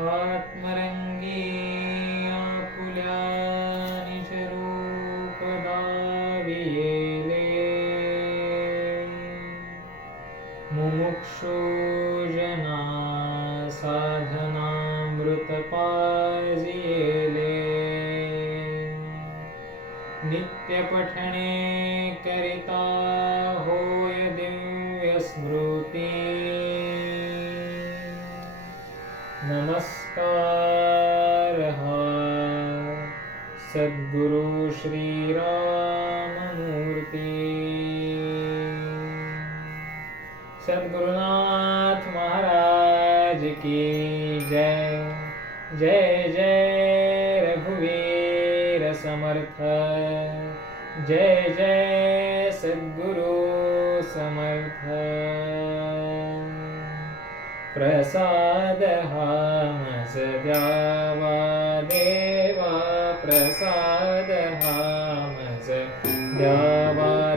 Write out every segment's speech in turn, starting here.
आत्मरङ्गीकुलानि चरूपदा विले मुमुक्षो नित्यपठने नमस्कारः। सद्गुरु श्रीराममूर्ति। सद्गुरुनाथ महाराज की जय। जय जय रघुवीर समर्थ। जय जय सद्गुरु समर्थ। प्रसादस्यावादेवा प्रसाद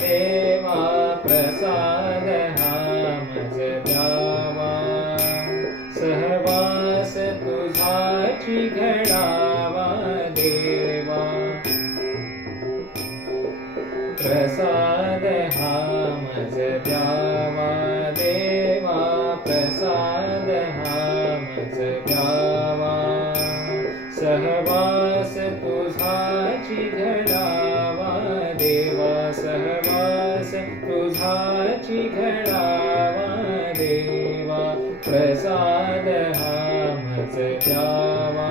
देवा प्रसादः मज द्यावा सहवास तु घा वा देवा प्रसाद द्यावादेवा द्यावा सहवास तुझाची देवा सहवास देवा प्रसाद हा मज द्यावा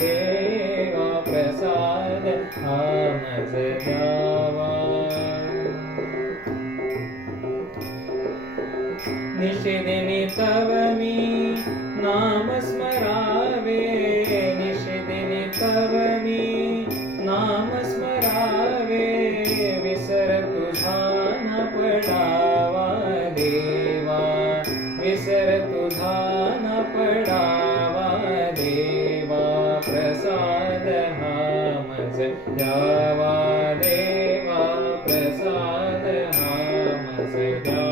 देवा प्रसाद हा मज निषिदिनी तव मी नाम स्मरावे। निषिदिनी तव मी नाम स्मरावे। विसर तुझा न पडावा देवा। विसर तुझा न पडावा देवा। प्रसाद हा मज द्यावा देवा। प्रसाद हा मज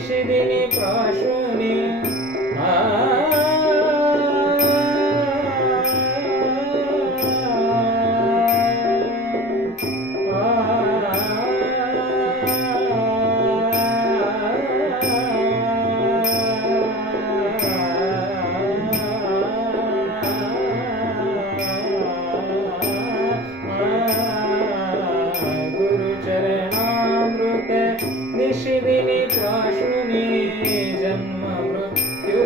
সেদিন प्राशुनि जन्म मृत्यु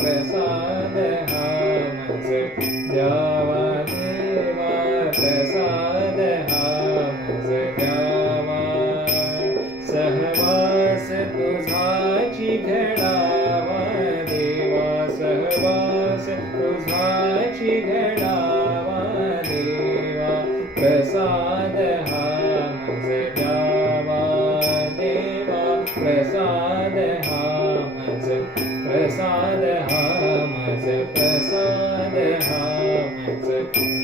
प्रसाद हा मज द्यावा देवा प्रसाद हा सहवास घडावा देवा सहवास घडावा देवा प्रसाद हा देवा प्रसाद हा प्रसाद हा मज प्रसाद हा मज द्यावा